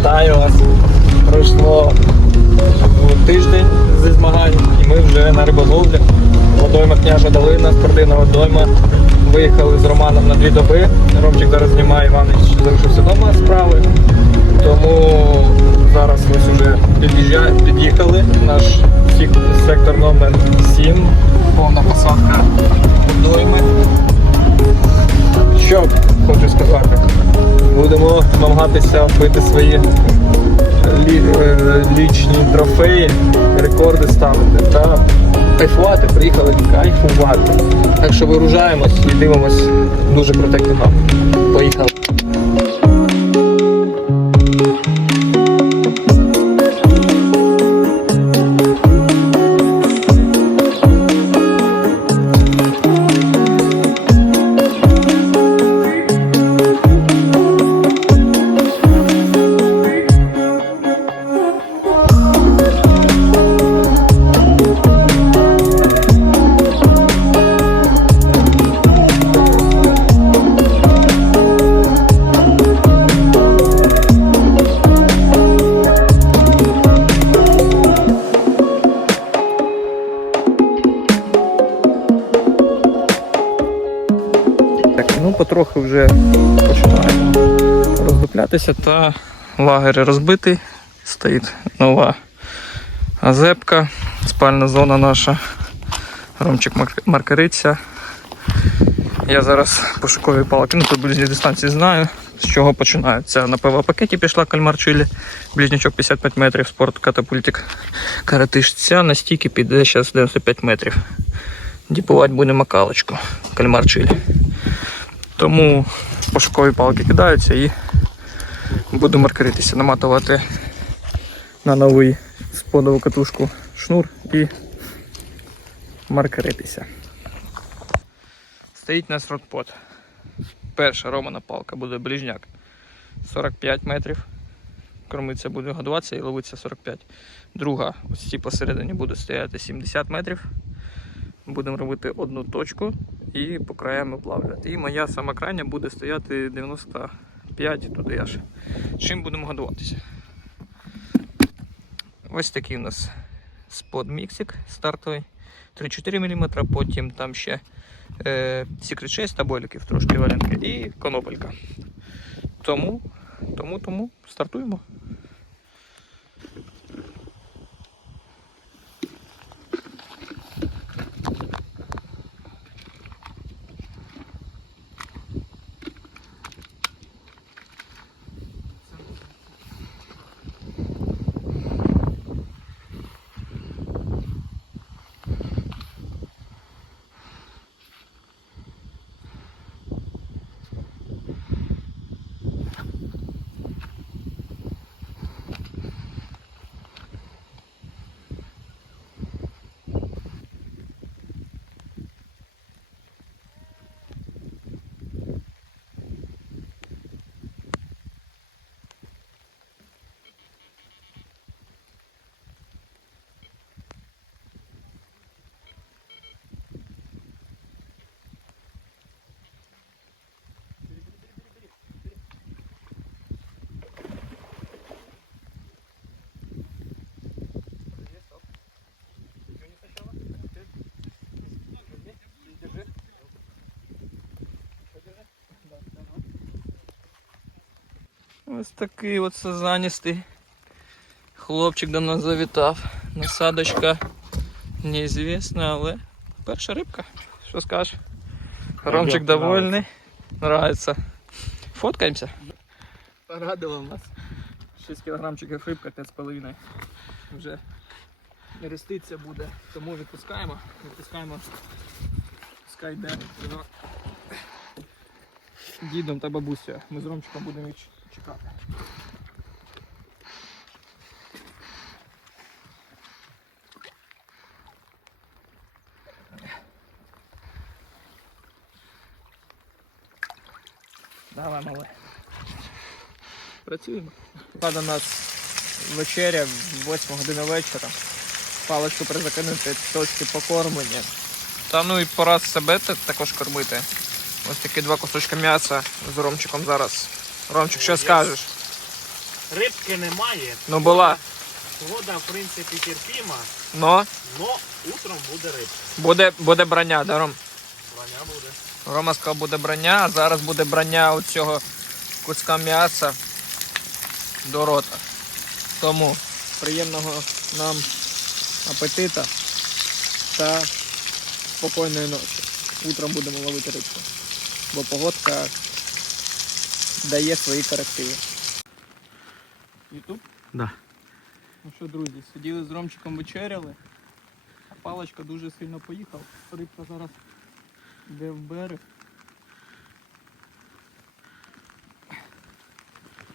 Вітаю вас. Пройшло ну, тиждень зі змагань і ми вже на риболовлі. Водойма княжа Долина, спортивна водойма. Виїхали з Романом на дві доби. Ромчик зараз знімає Іванович, залишився вдома справи. Тому зараз уже під'їжджає, під'їхали. Наш сектор номер 7. Повна посадка водойми. Що хочу сказати? Будемо намагатися бити свої лі, е, лічні трофеї, рекорди ставити та кайфувати, приїхали кайфувати. Так що виружаємось і дивимось дуже круте кіно. Поїхали. Роздуплятися та лагер розбитий. Стоїть нова азепка, спальна зона наша. Ромчик мар- маркериться. Я зараз пошукові палки, ну приблизні дистанції знаю, з чого починається. На ПВ пакеті пішла кальмар чилі, близнячок 55 метрів, спорт катапультик каратиш. Ця на стійки піде зараз 95 метрів. Діпувати буде макалочку, кальмар чилі. Тому пошукові палки кидаються і буду маркеритися, наматувати на новий сподову катушку шнур і маркеритися. Стоїть нас ротпот. Перша романа палка буде ближняк 45 метрів. Кормиться буде годуватися і ловиться 45. Друга, ось ці посередині буде стояти 70 метрів. Будемо робити одну точку і по краям плавляти. І моя сама крайня буде стояти 95 туди аж. Чим будемо годуватися? Ось такий у нас спод міксик стартовий. 3-4 мм, потім там ще е, Secret 6 та бойликів трошки валенки і конопелька. Тому, тому, тому стартуємо. Ось такий от сазаністий хлопчик до нас завітав. Насадочка неізвісна, але перша рибка. Що скажеш? Ромчик довольний. Нравится. Фоткаємося? Порадував нас. 6 кілограмчиків рибка 5,5. Вже реститься буде. Тому відпускаємо. Відпускаємо. Пускай йде. Дідом та бабусею. Ми з Ромчиком будемо чекати. Давай, мале. Працюємо. Пада нас вечеря, 8 година вечора. Паличку призакинути, точки покормлення. Та ну і пора себе також кормити. Ось такі два кусочки м'яса з Ромчиком зараз. Ромчик, що скажеш? Рибки немає. Ну була. Погода, в принципі, терпіма, Но но утром буде рибка. буде, буде брання, да, Ром? Броня буде. Рома сказав, буде брання, а зараз буде брання у цього куска м'яса до рота. Тому приємного нам апетита та спокійної ночі. Утром будемо ловити рибку. Бо погодка дає свої корективи. Ютуб? Да. Ну що, друзі, сиділи з Ромчиком вечеряли, а паличка дуже сильно поїхав. Рибка зараз йде в берег.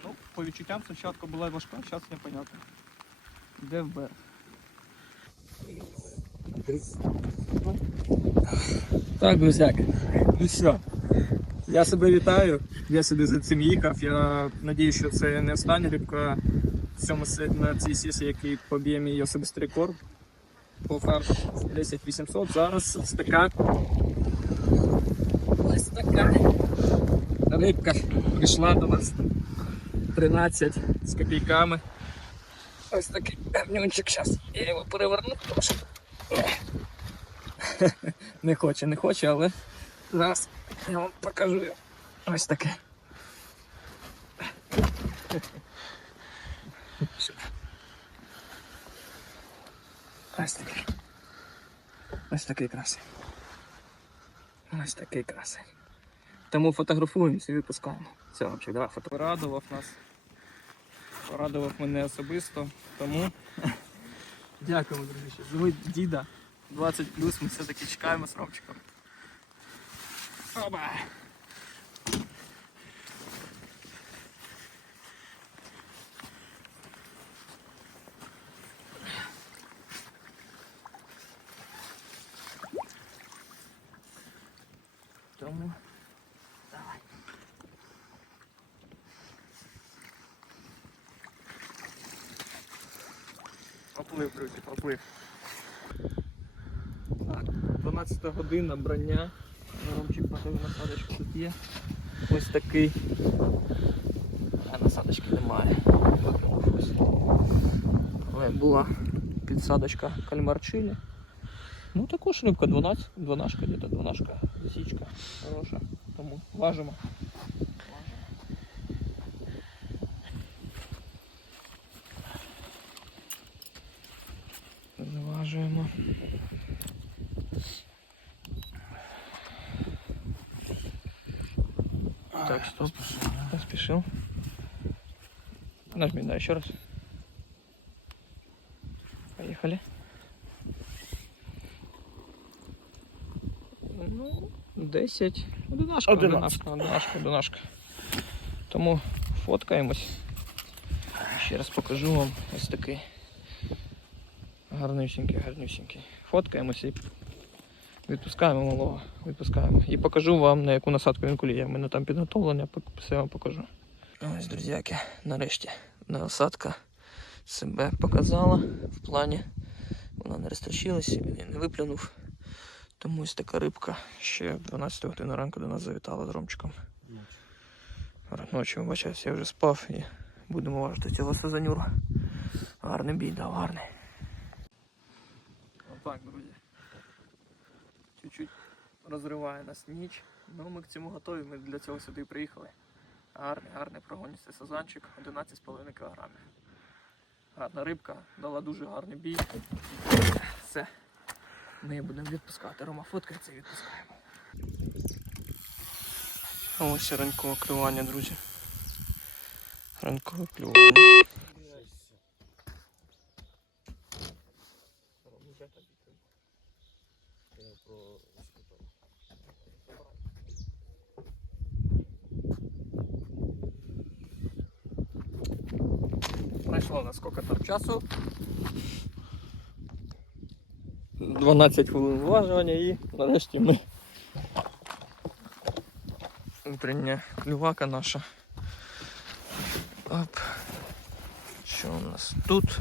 Ну, по відчуттям спочатку була важка, зараз непонятно. Йде в берег. Так, друзяки, ну що, я себе вітаю. Я сюди за цим їхав. Я надію, що це не остання рибка в цьому на цій сесії, який поб'є мій особистий рекорд по фарту 10 800. Зараз ось така. Ось така. Рибка прийшла до нас 13 з копійками. Ось такий гарнюнчик зараз. Я його переверну трошки. Не хоче, не хоче, але зараз я вам покажу. Ось таке. Ось такий. Ось такий красень. Ось такий красень. Тому фотографуємося і випускаємо. Все, взагалі, давай фото. Порадував нас. Порадував мене особисто. Тому дякуємо, друзі. Живи діда 20 ми все-таки чекаємо з Ромчиком. Оба! Тому давай. Поплив, друзі, поплив. Так, 12 година брання. Ромчик подив насадочку тут є. Ось такий. А насадочки немає. Ось. Була підсадочка кальмарчилі. Ну також рибка 12, 12 где-то 12 засічка хороша. Тому важимо. Зважуємо. Так, стоп. Поспешил. Нажми, да, еще раз. Поехали. Ну, 10. Одинашка, одинашка, одинашка, одинашка. Тому фоткаємось. Ще раз покажу вам ось такий гарнюсінький, гарнюсінький. Фоткаємось і відпускаємо малого. Відпускаємо. І покажу вам, на яку насадку він куліє. У мене там підготовлення, все вам покажу. Ось, друзяки, нарешті насадка себе показала в плані. Вона не розтрощилася, він її не виплюнув. Тому ось така рибка ще в 12 годину ранку до нас завітала з Ромчиком. Ночі, вибачаюсь, я вже спав і будемо важити цього сезонюра. Гарний бій, дав, гарний. Отак, друзі. Чуть-чуть розриває нас ніч. Ну ми к цьому готові, ми для цього сюди приїхали. Гарний, гарний прогоністий сазанчик, 11,5 кг. Гарна рибка, дала дуже гарний бій. Все. Ми її будемо відпускати. Рома фоткається і відпускаємо. Ось ранкове клювання, друзі. Ранкове клювання. 12 хвилин зважування і нарешті ми. Утрення клювака наша. Оп. Що у нас тут?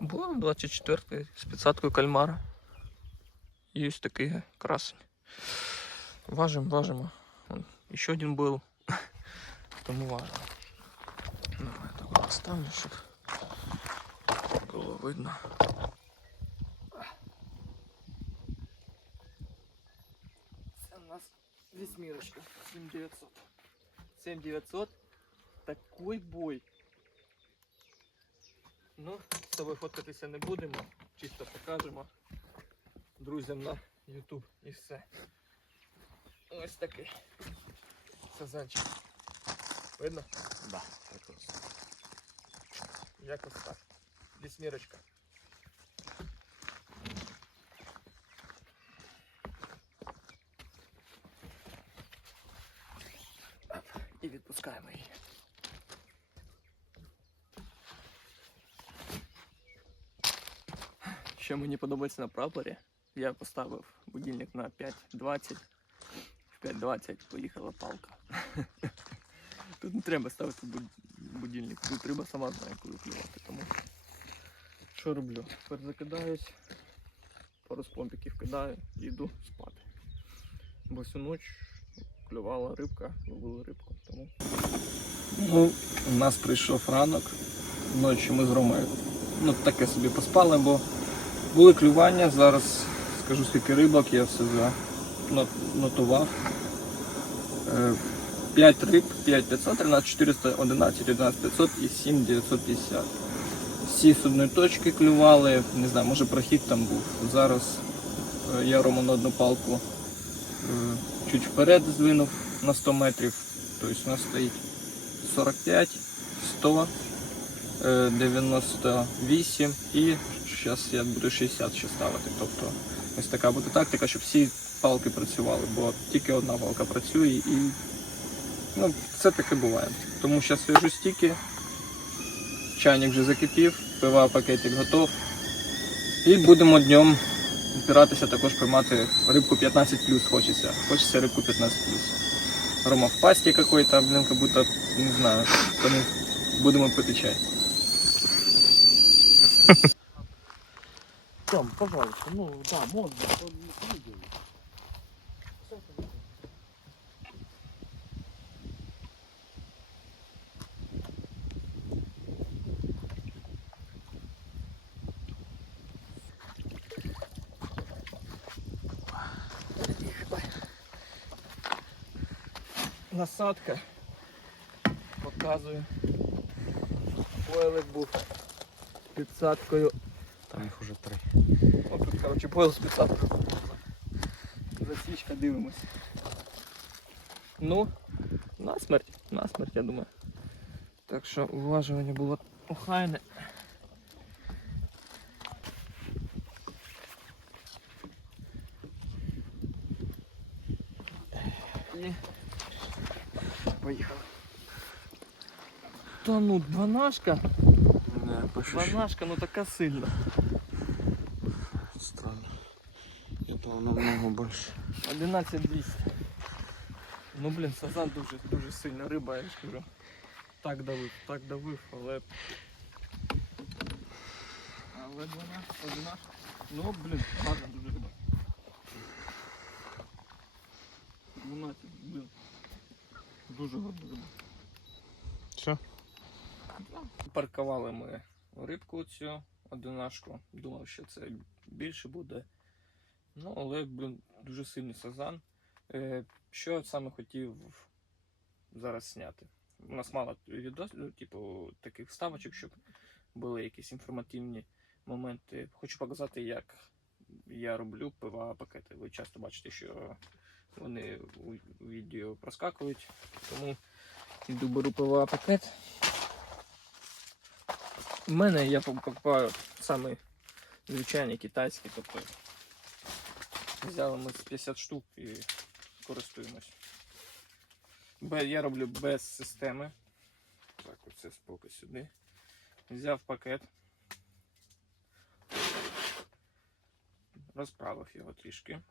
Було 24 з підсадкою кальмара. І ось такий красень. Важимо, важимо. Вон, ще один був. Тому важимо. Давай, поставлю, щоб було видно. Нас вісьмірочка, 7900. 7900. Такой бой. Ну, з тобою фоткатися не будемо, чисто покажемо друзям на YouTube і все. Ось такий сазанчик. Видно? Да. Якось так. Вісьмірочка. Оп, І відпускаємо її. Що мені подобається на прапорі, я поставив будильник на 5.20. В 5.20 поїхала палка. Тут не треба ставити буд- будильник, тут риба сама знає, коли клювати. Тому що роблю? Тепер закидаюсь, пару спомпіків кидаю і йду спати. Бо всю ніч клювала рибка, ловили рибку. Тому... Ну, у нас прийшов ранок. Ночі ми з Ромою ну, таке собі поспали, бо були клювання. Зараз скажу скільки рибок, я все занотував. 5 риб, 5 500, 13 411, 11 500 і 7 950. Всі з одної точки клювали, не знаю, може прохід там був. Зараз е, я Рому на одну палку е, чуть вперед здвинув на 100 метрів. Тобто у нас стоїть 45, 100, е, 98 і зараз я буду 60 ще ставити. Тобто ось така буде тактика, щоб всі палки працювали, бо тільки одна палка працює і ну, це таке буває. Тому зараз свяжу стільки, чайник вже закипів, пива пакетик готов. І будемо днем збиратися також приймати рибку 15 плюс хочеться. Хочеться рибку 15 плюс. Рома в пасті какой-то, блин, как будто, не знаю, тому будемо пити чай. Там, пожалуйста, ну да, можно. не. Насадка. Показую. Пойлик був з підсадкою. Там їх уже три. О, тут, короче, пойл з підсадкою. Засічка дивимось. Ну, на смерть, на смерть, я думаю. Так що уважування було охайне. Та ну, дванашка, Не, дванашка, ну така сильна. Странно. Я думал намного больше. 11200. Ну блін, сазан дуже дуже сильна риба, я ж кажу. Так давив, так давив, але. Але вона одна. Ну блін, гарна дуже риба. 12, блін. Дуже гарна риба. Паркували ми рибку цю одинашку. Думав, що це більше буде. Ну, але, блін, дуже сильний сазан. Е, що я саме хотів зараз зняти? У нас мало відео, ну, типу, таких вставочок, щоб були якісь інформативні моменти. Хочу показати, як я роблю пива пакети. Ви часто бачите, що вони у відео проскакують. Тому йду беру пива пакет. У мене я покупаю саме звичайні китайські, тобто взяли ми з 50 штук і користуємось. Я роблю без системи. Так, оце споки сюди. Взяв пакет. Розправив його трішки.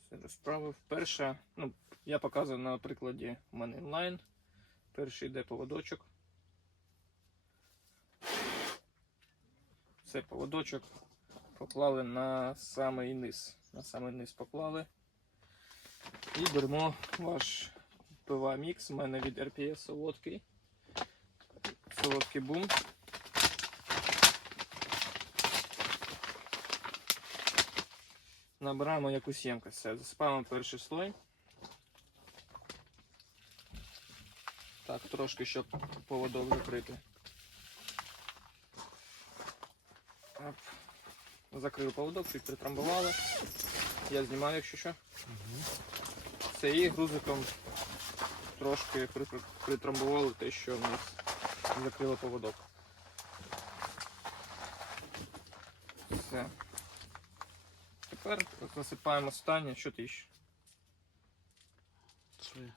Все розправив. Перша, ну, я показую на прикладі у мене онлайн. Перший йде поводочок. Це поводочок поклали на самий низ. На самий низ поклали. І беремо ваш пива мікс. У мене від RPS солодкий. Солодкий бум. Набираємо якусь ємкость. Засипаємо перший слой. Так, трошки, щоб поводок закрити. Оп. Закрив поводок, чуть притрамбували. Я знімаю, якщо що. Це і грузиком трошки при- при- притрамбували те, що в нас закрило поводок. Все. Тепер засипаємо останнє, що ти ще? Своє.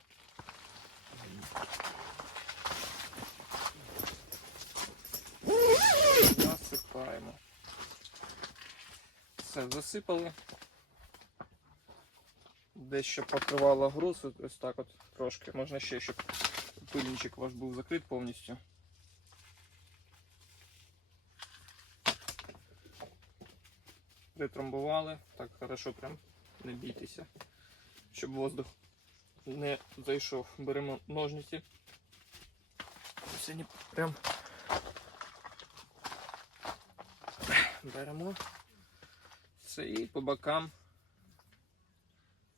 Засипаємо. Все, засипали. Дещо покривало груз, ось так от трошки. Можна ще, щоб пильничок ваш був закрит повністю. Притрамбували. Так, хорошо, прям не бійтеся. Щоб воздух не зайшов. Беремо ножниці. Вони прям беремо це і по бокам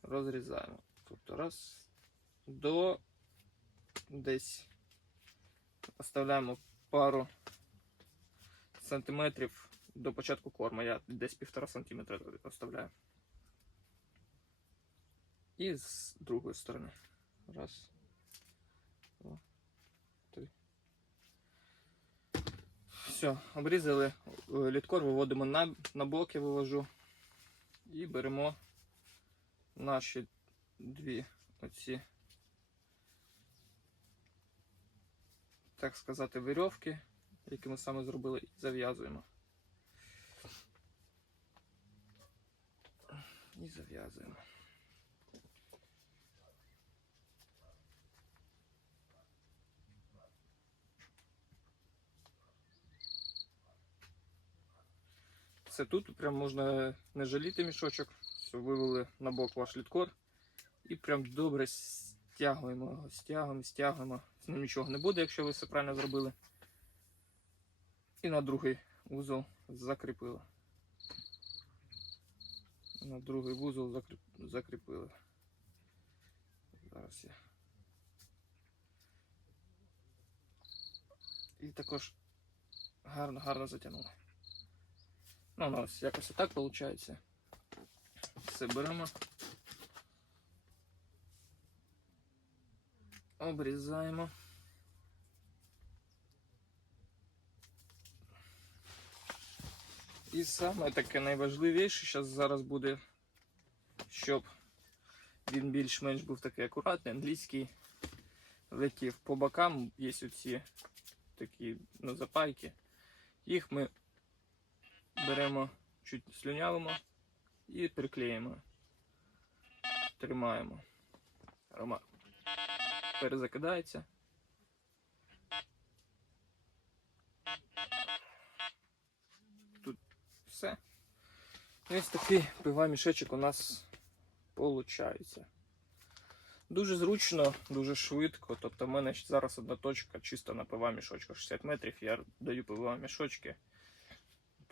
розрізаємо. Тобто раз до десь оставляємо пару сантиметрів до початку корму. Я десь півтора сантиметра оставляю. І з другої сторони. Раз. Два. Три. Все, обрізали е, літкор, виводимо на, на боки, вивожу. І беремо наші дві оці, так сказати, вирьовки, які ми саме зробили, і зав'язуємо. І зав'язуємо. Все тут прям можна не жаліти мішочок. Все, вивели на бок ваш літкор. І прям добре стягуємо його, стягуємо, стягуємо. З ним нічого не буде, якщо ви все правильно зробили. І на другий вузол закріпили. На другий вузол закріп... закріпили. Зараз я. І також гарно, гарно затягнули. Ну, у нас якось так виходить. Все беремо. Обрізаємо. І саме таке найважливіше зараз зараз буде, щоб він більш-менш був такий акуратний, англійський. Летів по бокам, є оці такі ну, запайки. Їх ми беремо, чуть слюнявимо і приклеїмо. Тримаємо. Рома перезакидається. Тут все. Ось такий пива мішечок у нас виходить. Дуже зручно, дуже швидко. Тобто в мене зараз одна точка чисто на пива мішочку 60 метрів. Я даю пива мішочки.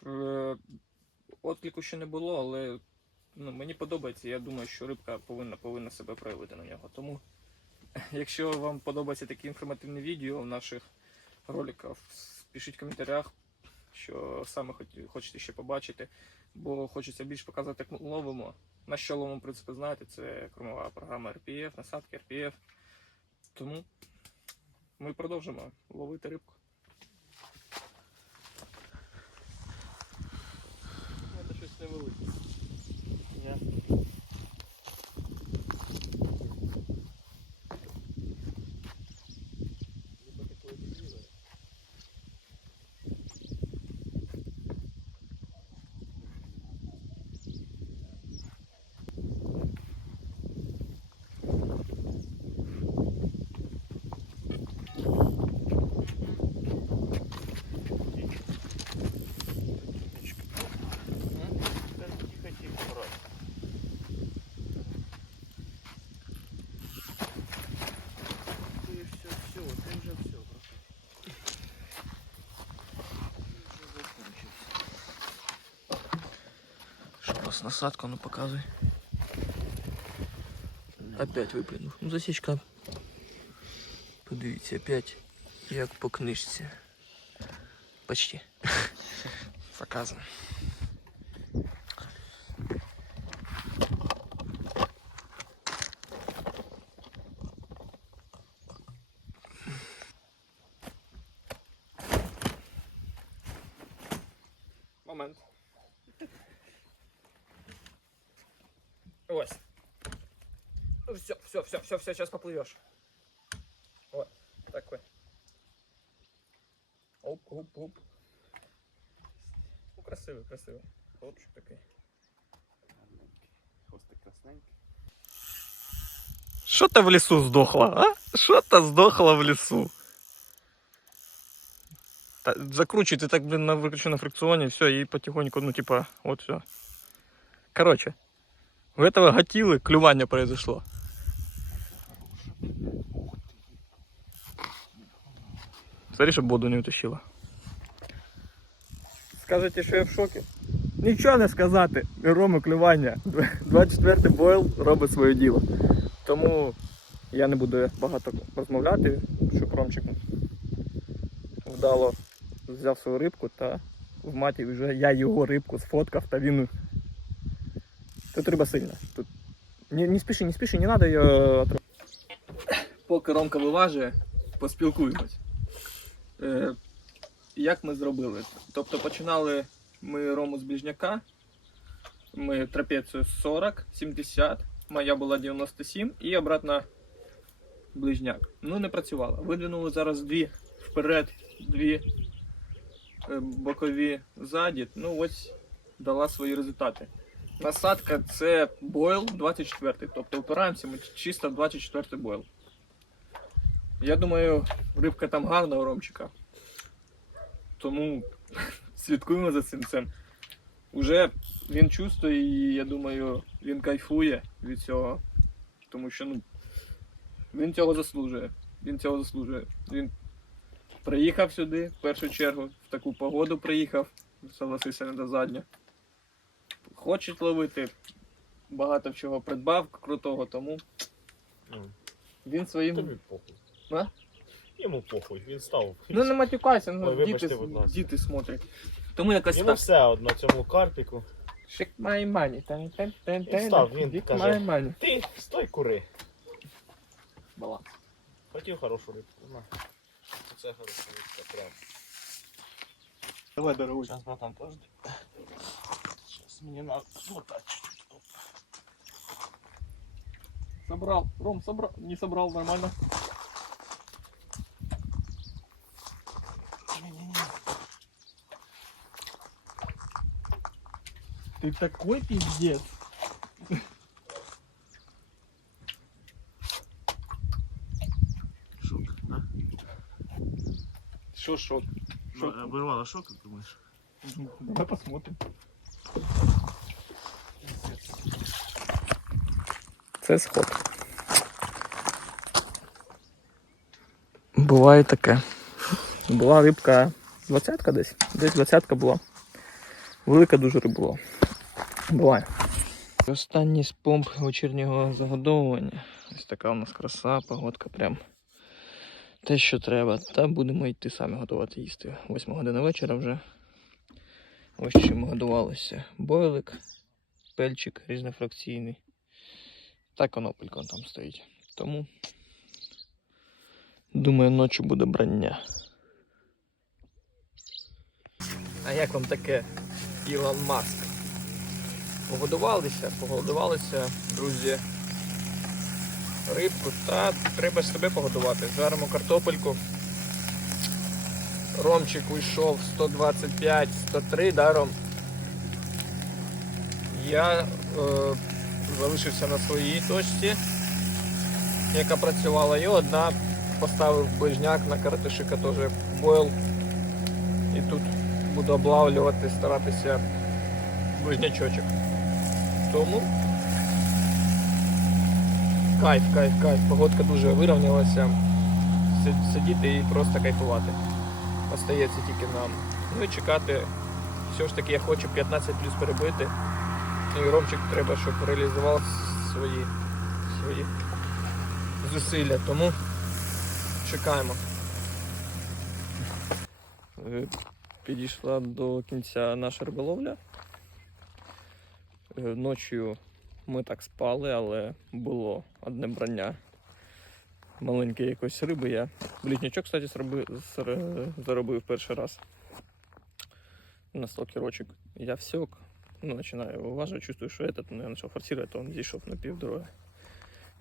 Е, Отклику ще не було, але ну, мені подобається. Я думаю, що рибка повинна, повинна себе проявити на нього. Тому, якщо вам подобається такі інформативні відео в наших роликах, пишіть в коментарях, що саме хочете ще побачити, бо хочеться більше показати, як ми ловимо. На що ловимо, в принципі, знаєте, це кормова програма RPF, насадки RPF. Тому ми продовжимо ловити рибку. Це щось невелике. Ні. нас насадка, ну показуй. Опять виплюнув. Ну засічка. Подивіться, опять як по книжці. Почти. Показано. Все, сейчас поплывешь. Вот, такой. Оп, оп, оп. Ну, красивый, красивый. Хлопчик такой. Хвостик красненький. Что-то в лесу сдохло, а? Что-то сдохло в лесу. Закручивай, ты так, блин, на выключи на фрикционе, все, и потихоньку, ну, типа, вот все. Короче, у этого гатилы клювание произошло. Смотри, чтобы воду не утащила. Скажете, що я в шокі? Нічого не сказати. Роми клювання. 24-й бойл робить своє діло. Тому я не буду багато розмовляти, щоб Ромчик вдало взяв свою рибку та в маті вже я його рибку сфоткав та він. Тут риба сильна. Тут... Не, не спіши, не спіши, не треба отру- Поки Ромка виважує, поспілкуємось. Е, як ми зробили? Тобто починали ми рому з ближняка, ми трапецію 40, 70, моя була 97 і обратно ближняк. Ну не працювала. Видвинули зараз дві вперед, дві е, бокові ззаді. Ну ось дала свої результати. Насадка це бойл 24, тобто опираємося ми чисто в 24 бойл. Я думаю, рибка там гарна у Ромчика. Тому слідкуємо за цим цим. Уже він чувствує і я думаю, він кайфує від цього. Тому що ну, він цього заслужує. Він цього заслужує. Він приїхав сюди в першу чергу, в таку погоду приїхав, согласився не до задня. Хоче ловити, багато чого придбав крутого, тому Ну, він своїм. А? Йому похуй, він став. Ну не матюкайся, ну Ой, вибачте, діти, будь ласка. діти смотрять. Тому якось Йому так. все одно цьому карпіку. Тан, тан, тан, тан. Встав, він каже. my money. Ти стой кури. Баланс. Хотів хорошу рибку. На. Це хороша рибка, прям. Давай, дорогой. Сейчас, братан, подожди. Сейчас мне надо смотать чуть-чуть. Оп. Собрал. Ром, собрал. Не собрал, нормально. Ты такой пиздец. Шок, да? Что шок? Шок. Ну, Оборвала шок, как думаешь? Ну, Давай посмотрим. Це сход. Буває таке. Була рибка 20 десь. Десь 20 була. Велика дуже риба була. Буває. Останній з помп вечірнього загодовування. Ось така у нас краса, погодка прям. Те, що треба. Та будемо йти самі готувати їсти. 8 година вечора вже. Ось чим годувалися. Бойлик, пельчик різнофракційний. Та конопелька там стоїть. Тому думаю, ночі буде брання. А як вам таке Ілон Маск? Погодувалися, погодувалися, друзі. Рибку та треба себе погодувати. Жаримо картопельку. Ромчик уйшов 125, 103, да, Ром? Я е, залишився на своїй точці, яка працювала, і одна поставив ближняк на картишика теж бойл. І тут буду облавлювати, старатися ближнячочок. Тому кайф, кайф, кайф. Погодка дуже вирівнялася. Сидіти і просто кайфувати. Остається тільки нам. Ну і чекати. Все ж таки я хочу 15 плюс перебити. І Ромчик треба, щоб реалізував свої, свої зусилля. Тому чекаємо. Е, Підійшла до кінця наша риболовля. Е, Ночі ми так спали, але було одне брання маленьке якоїсь риби. Я блітнячок, кстати, заробив перший раз на 100 кірочок. Я всек, ну, начинаю уважать, чувствую, що этот, ну, я почав форсувати, то він зійшов на півдороги.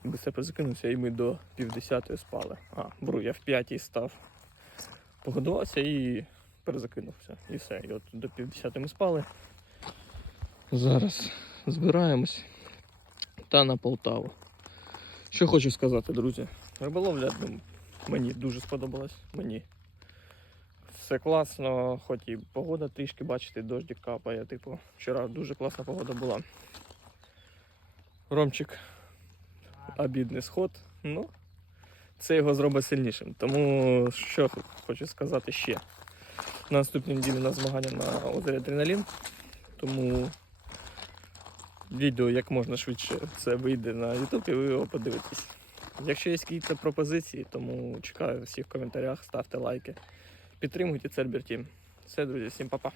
Быстро закинувся, і ми до півдесятої спали. А, бру, я в п'ятій став. Погодувався і перезакинувся. І все. І от до півдесятої ми спали. Зараз збираємось та на Полтаву. Що хочу сказати, друзі. Риболовля ну, мені дуже сподобалась. Мені все класно, хоч і погода трішки, бачите, дождик капає. Типу, вчора дуже класна погода була. Ромчик, обідний сход. Ну, це його зробить сильнішим. Тому що хочу сказати ще. На наступній неділі у нас змагання на озері Адреналін. Тому відео як можна швидше це вийде на YouTube і ви його подивитесь. Якщо є якісь пропозиції, тому чекаю всіх в коментарях, ставте лайки. Підтримуйте Цербер Тім. Все, друзі, всім па-па.